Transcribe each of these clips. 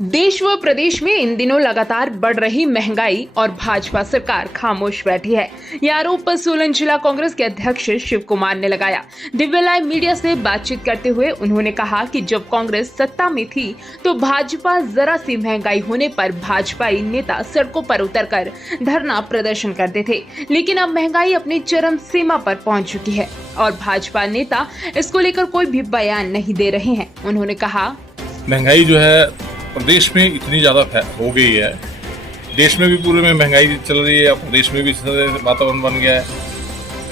देश व प्रदेश में इन दिनों लगातार बढ़ रही महंगाई और भाजपा सरकार खामोश बैठी है। यह आरोप सोलन जिला कांग्रेस के अध्यक्ष शिव कुमार ने लगाया। दिव्य लाइव मीडिया से बातचीत करते हुए उन्होंने कहा कि जब कांग्रेस सत्ता में थी तो भाजपा जरा सी महंगाई होने पर भाजपाई नेता सड़कों पर उतरकर धरना प्रदर्शन करते थे, लेकिन अब महंगाई अपनी चरम सीमा पर पहुंच चुकी है और भाजपा नेता इसको लेकर कोई भी बयान नहीं दे रहे हैं। उन्होंने कहा, महंगाई जो है प्रदेश में इतनी ज़्यादा हो गई है, देश में भी पूरे में महंगाई चल रही है, प्रदेश में भी वातावरण बन गया है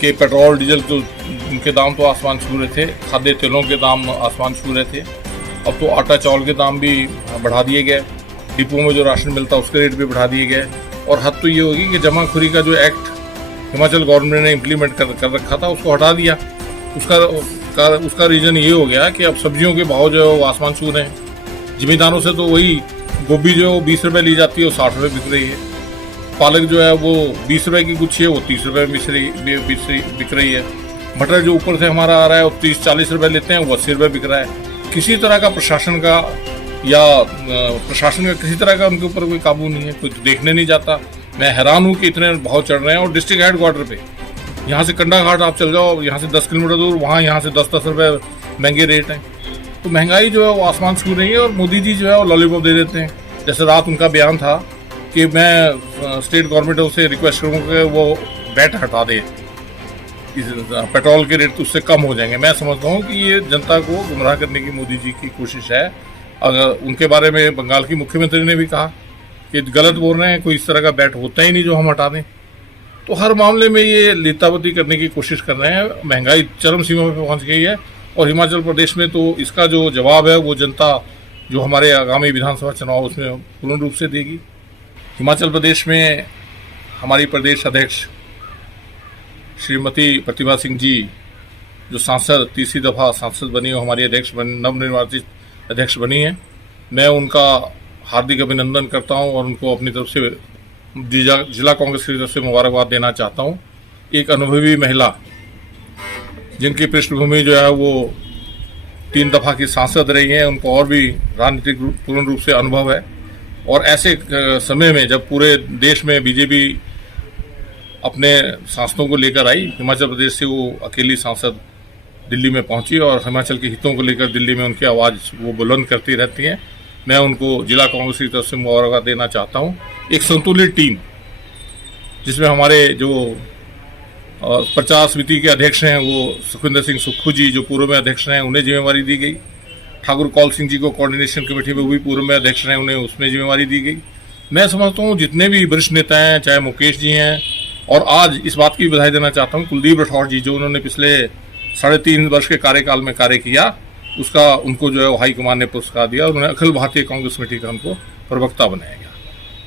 कि पेट्रोल डीजल तो उनके दाम तो आसमान छू रहे थे, खाद्य तेलों के दाम आसमान छू रहे थे। अब तो आटा चावल के दाम भी बढ़ा दिए गए, डिपो में जो राशन मिलता है उसके रेट भी बढ़ा दिए गए। और हद तो ये होगी कि जमाखोरी का जो एक्ट हिमाचल गवर्नमेंट ने इम्प्लीमेंट कर रखा था उसको हटा दिया। उसका रीज़न ये हो गया कि अब सब्जियों के भाव जो है वो आसमान छू रहे हैं। जिमीदारों से तो वही गोभी जो है वो 20 रुपये ली जाती है, वो 60 रुपये बिक रही है। पालक जो है वो 20 रुपये की गुच्छी है, वो 30 रुपये में बिक रही है। मटर जो ऊपर से हमारा आ रहा है वो 30-40 रुपये लेते हैं, वो 80 रुपये बिक रहा है। किसी तरह का प्रशासन का किसी तरह का उनके ऊपर कोई काबू नहीं है, कुछ देखने नहीं जाता। मैं हैरान हूँ कि इतने भाव चढ़ रहे हैं। और डिस्ट्रिक्ट हेड क्वार्टर पे यहाँ से कंडा घाट आप चल जाओ, यहाँ से 10 किलोमीटर दूर, वहाँ यहाँ से 10-10 रुपये महंगे रेट हैं। तो महंगाई जो है वो आसमान छू रही है और मोदी जी जो है वो लॉलीपॉप दे देते हैं। जैसे रात उनका बयान था कि मैं स्टेट गवर्नमेंट से रिक्वेस्ट करूँगा कि वो वैट हटा दे, पेट्रोल के रेट तो उससे कम हो जाएंगे। मैं समझता हूँ कि ये जनता को गुमराह करने की मोदी जी की कोशिश है। अगर उनके बारे में बंगाल की मुख्यमंत्री ने भी कहा कि गलत बोल रहे हैं, कोई इस तरह का बैट होता ही नहीं जो हम हटा दें। तो हर मामले में ये लितावती करने की कोशिश कर रहे हैं। महंगाई चरम सीमा पर पहुँच गई है और हिमाचल प्रदेश में तो इसका जो जवाब है वो जनता जो हमारे आगामी विधानसभा चुनाव उसमें पूर्ण रूप से देगी। हिमाचल प्रदेश में हमारी प्रदेश अध्यक्ष श्रीमती प्रतिभा सिंह जी जो सांसद तीसरी दफ़ा सांसद बनी हो, हमारी नवनिर्वाचित अध्यक्ष बनी है, मैं उनका हार्दिक अभिनंदन करता हूं और उनको अपनी तरफ से जिला कांग्रेस की तरफ से मुबारकबाद देना चाहता हूं। एक अनुभवी महिला जिनकी पृष्ठभूमि जो है वो 3 दफ़ा की सांसद रही है, उनको और भी राजनीतिक पूर्ण रूप से अनुभव है। और ऐसे समय में जब पूरे देश में बीजेपी अपने सांसदों को लेकर आई, हिमाचल प्रदेश से वो अकेली सांसद दिल्ली में पहुंची और हिमाचल के हितों को लेकर दिल्ली में उनकी आवाज़ वो बुलंद करती रहती हैं। मैं उनको जिला कांग्रेस की तरफ से मुबारकबाद देना चाहता हूं। एक संतुलित टीम जिसमें हमारे जो प्रचार समिति के अध्यक्ष हैं वो सुखविंदर सिंह सुक्खू जी जो पूर्व में अध्यक्ष हैं, उन्हें जिम्मेवारी दी गई। ठाकुर कौल सिंह जी को कोऑर्डिनेशन कमेटी में वो भी पूर्व में अध्यक्ष हैं, उन्हें उसमें जिम्मेवारी दी गई। मैं समझता हूँ जितने भी वरिष्ठ नेता हैं, चाहे मुकेश जी हैं, और आज इस बात की बधाई देना चाहता हूँ कुलदीप राठौर जी जो उन्होंने पिछले 3.5 वर्ष के कार्यकाल में कार्य किया, उसका उनको जो है हाईकमान ने पुरस्कार दिया और उन्हें अखिल भारतीय कांग्रेस कमेटी का उनको प्रवक्ता बनाया गया।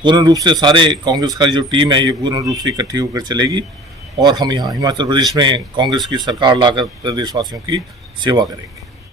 पूर्ण रूप से सारे कांग्रेस का जो टीम है ये पूर्ण रूप से इकट्ठी होकर चलेगी और हम यहाँ हिमाचल प्रदेश में कांग्रेस की सरकार लाकर प्रदेशवासियों की सेवा करेंगे।